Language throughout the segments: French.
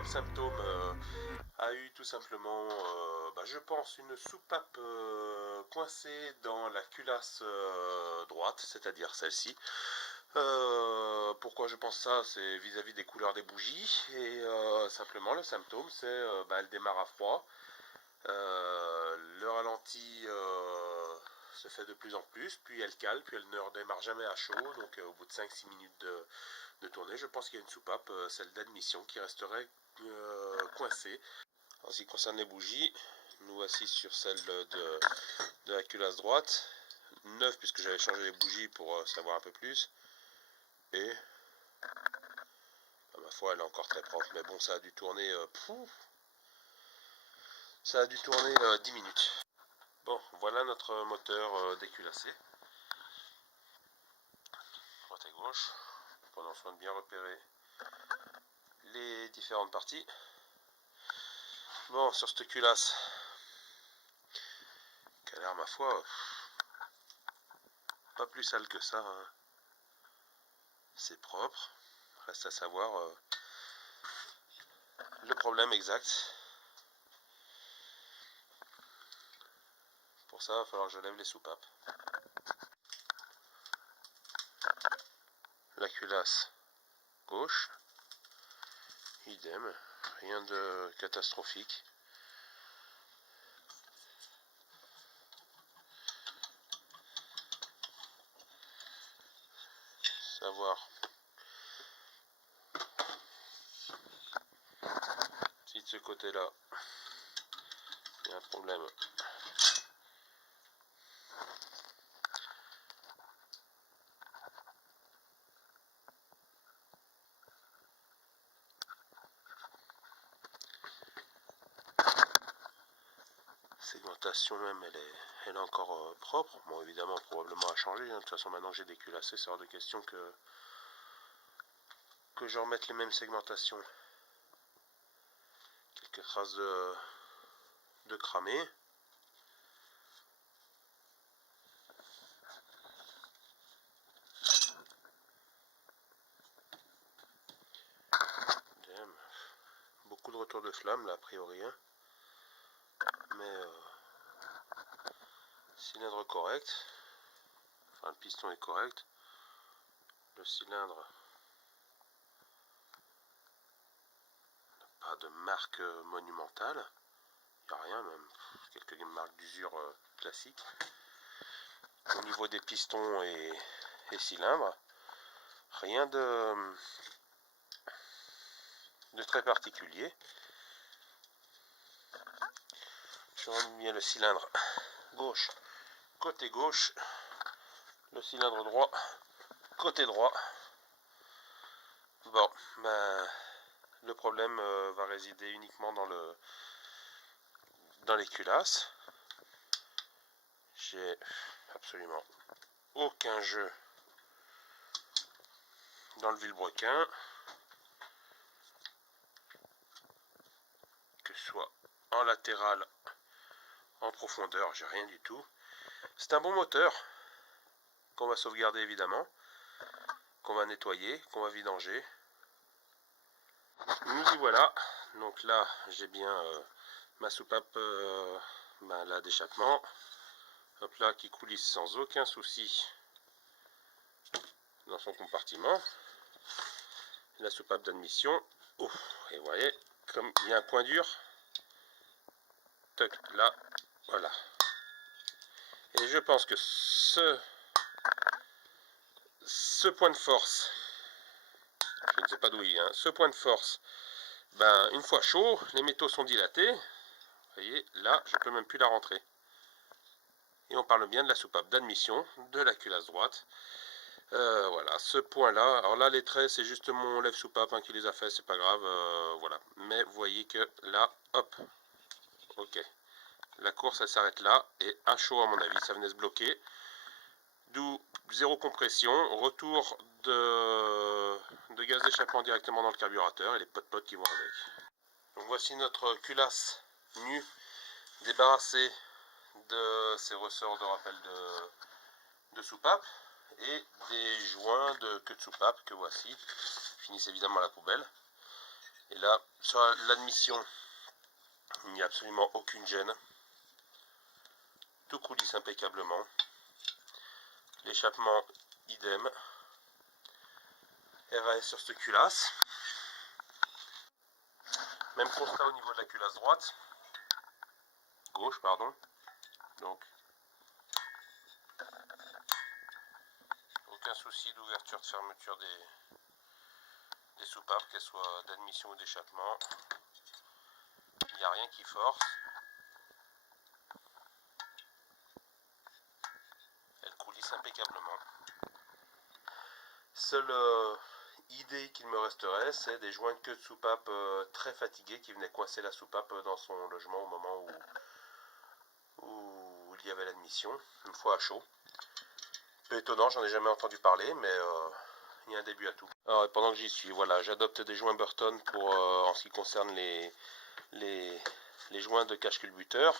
comme symptôme a eu tout simplement, je pense, une soupape coincée dans la culasse droite, c'est-à-dire celle-ci. Pourquoi je pense ça? C'est vis-à-vis des couleurs des bougies, et simplement le symptôme c'est elle démarre à froid, le ralenti se fait de plus en plus, puis elle cale, puis elle ne redémarre jamais à chaud, donc au bout de 5-6 minutes de tournée, je pense qu'il y a une soupape, celle d'admission, qui resterait coincée. En ce qui concerne les bougies, nous voici sur celle de la culasse droite, neuve puisque j'avais changé les bougies pour savoir un peu plus, et à ma foi elle est encore très propre, mais bon, ça a dû tourner, ça a dû tourner 10 minutes. Bon, voilà notre moteur déculassé, droite et gauche. Prenons soin de bien repérer les différentes parties. Bon, sur cette culasse, qui a l'air, ma foi, pas plus sale que ça, hein. C'est propre, reste à savoir le problème exact. Pour ça, il va falloir que je lève les soupapes. La culasse gauche, idem, rien de catastrophique. Savoir si de ce côté-là, il y a un problème. Segmentation même, elle est encore propre. Bon, évidemment, probablement à changer, hein. De toute façon, maintenant j'ai déculassé, c'est hors de question que je remette les mêmes segmentations. Quelques traces de cramé. Beaucoup de retours de flamme là, a priori, hein. Mais cylindre correct, enfin le piston est correct, le cylindre n'a pas de marque monumentale, il n'y a rien, même quelques marques d'usure classiques. Au niveau des pistons et cylindres, rien de très particulier. Je remets bien le cylindre gauche, côté gauche, le cylindre droit, côté droit. Bon, le problème va résider uniquement dans les culasses. J'ai absolument aucun jeu dans le vilebrequin, que ce soit en latéral, en profondeur, j'ai rien du tout. C'est un bon moteur qu'on va sauvegarder évidemment, qu'on va nettoyer, qu'on va vidanger. Nous y voilà. Donc là j'ai bien ma soupape là d'échappement, hop là, qui coulisse sans aucun souci dans son compartiment. La soupape d'admission, oh, et vous voyez comme il y a un point dur, toc, là, voilà. Et je pense que ce point de force, je ne sais pas d'où il vient, ce point de force, une fois chaud, les métaux sont dilatés. Vous voyez, là, je peux même plus la rentrer. Et on parle bien de la soupape d'admission de la culasse droite. Voilà, ce point-là. Alors là, les traits, c'est juste mon lève-soupape qui les a fait, c'est pas grave. Voilà. Mais vous voyez que là, hop, ok. La course, elle s'arrête là. Et à chaud, à mon avis, ça venait se bloquer. D'où zéro compression, retour de gaz d'échappement directement dans le carburateur et les potes qui vont avec. Donc voici notre culasse nue, débarrassée de ces ressorts de rappel de soupape et des joints de queue de soupape que voici, finissent évidemment à la poubelle. Et là, sur l'admission, il n'y a absolument aucune gêne. Tout coulisse impeccablement. L'échappement, idem. RAS sur cette culasse. Même constat au niveau de la culasse droite. Gauche, pardon. Donc, aucun souci d'ouverture, de fermeture des soupapes, qu'elles soient d'admission ou d'échappement. Il n'y a rien qui force. Elle coulisse impeccablement. Seule idée qu'il me resterait, c'est des joints de queue de soupape très fatigués qui venaient coincer la soupape dans son logement au moment où il y avait l'admission, une fois à chaud. Peu étonnant, j'en ai jamais entendu parler, mais il y a un début à tout. Alors, pendant que j'y suis, voilà, j'adopte des joints Burton pour en ce qui concerne les joints de cache-culbuteur.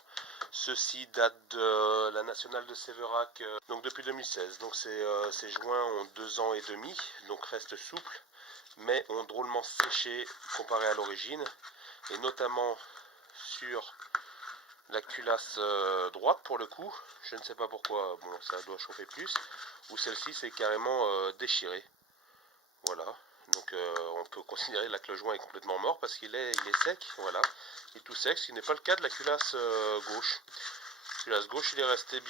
Ceux-ci datent de la nationale de Sévérac, donc depuis 2016. Donc ces joints ont 2 ans et demi, donc restent souples, mais ont drôlement séché comparé à l'origine, et notamment sur la culasse droite pour le coup. Je ne sais pas pourquoi, bon ça doit chauffer plus, ou celle-ci c'est carrément déchirée. Voilà, donc on peut considérer là que le joint est complètement mort parce qu'il est sec, voilà, il est tout sec, ce qui n'est pas le cas de la culasse gauche. La culasse gauche, il est resté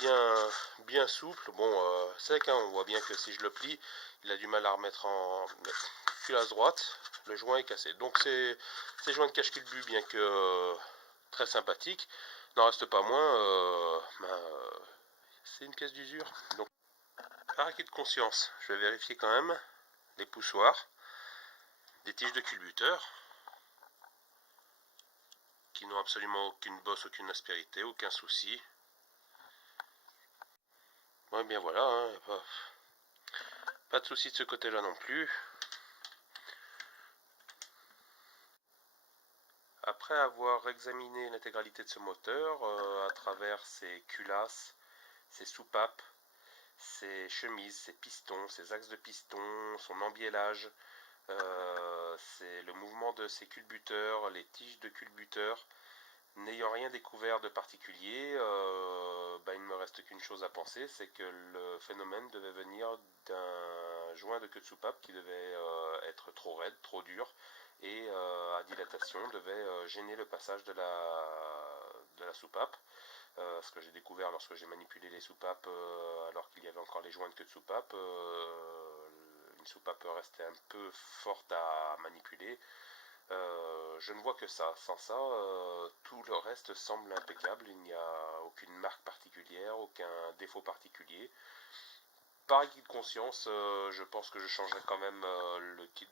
bien souple, bon, sec, hein, on voit bien que si je le plie, il a du mal à remettre en culasse droite, le joint est cassé. Donc ces joints de cache-culbu, bien que très sympathiques, n'en reste pas moins, c'est une pièce d'usure. Donc, par acquis de conscience, je vais vérifier quand même les poussoirs. Des tiges de culbuteur qui n'ont absolument aucune bosse, aucune aspérité, aucun souci. Ouais, bien voilà, hein, pas de souci de ce côté-là non plus. Après avoir examiné l'intégralité de ce moteur, à travers ses culasses, ses soupapes, ses chemises, ses pistons, ses axes de piston, son embiellage, c'est le mouvement de ses culbuteurs, les tiges de culbuteurs. N'ayant rien découvert de particulier, il ne me reste qu'une chose à penser, c'est que le phénomène devait venir d'un joint de queue de soupape qui devait être trop raide, trop dur, et à dilatation devait gêner le passage de la soupape. Ce que j'ai découvert lorsque j'ai manipulé les soupapes alors qu'il y avait encore les joints de queue de soupape, une soupape restait un peu forte à manipuler. Je ne vois que ça. Sans ça, tout le reste semble impeccable. Il n'y a aucune marque particulière, aucun défaut particulier. Par acquis de conscience, je pense que je changerai quand même le kit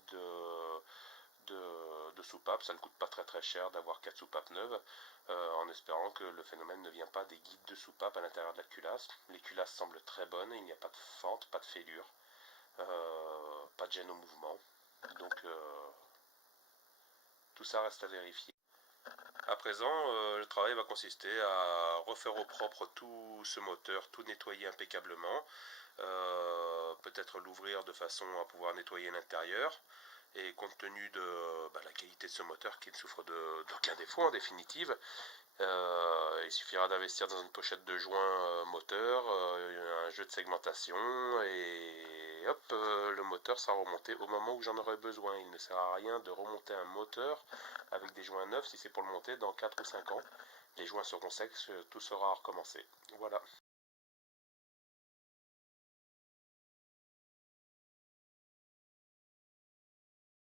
de soupape. Ça ne coûte pas très cher d'avoir 4 soupapes neuves, en espérant que le phénomène ne vient pas des guides de soupape à l'intérieur de la culasse. Les culasses semblent très bonnes, il n'y a pas de fente, pas de fêlure, pas de gêne au mouvement. Donc tout ça reste à vérifier. À présent, le travail va consister à refaire au propre tout ce moteur, tout nettoyer impeccablement, peut-être l'ouvrir de façon à pouvoir nettoyer l'intérieur, et compte tenu de la qualité de ce moteur qui ne souffre d'aucun défaut en définitive, il suffira d'investir dans une pochette de joint moteur, un jeu de segmentation, et hop, le moteur sera remonté au moment où j'en aurai besoin. Il ne sert à rien de remonter un moteur avec des joints neufs si c'est pour le monter dans 4 ou 5 ans. Les joints seront secs, tout sera à recommencer. Voilà.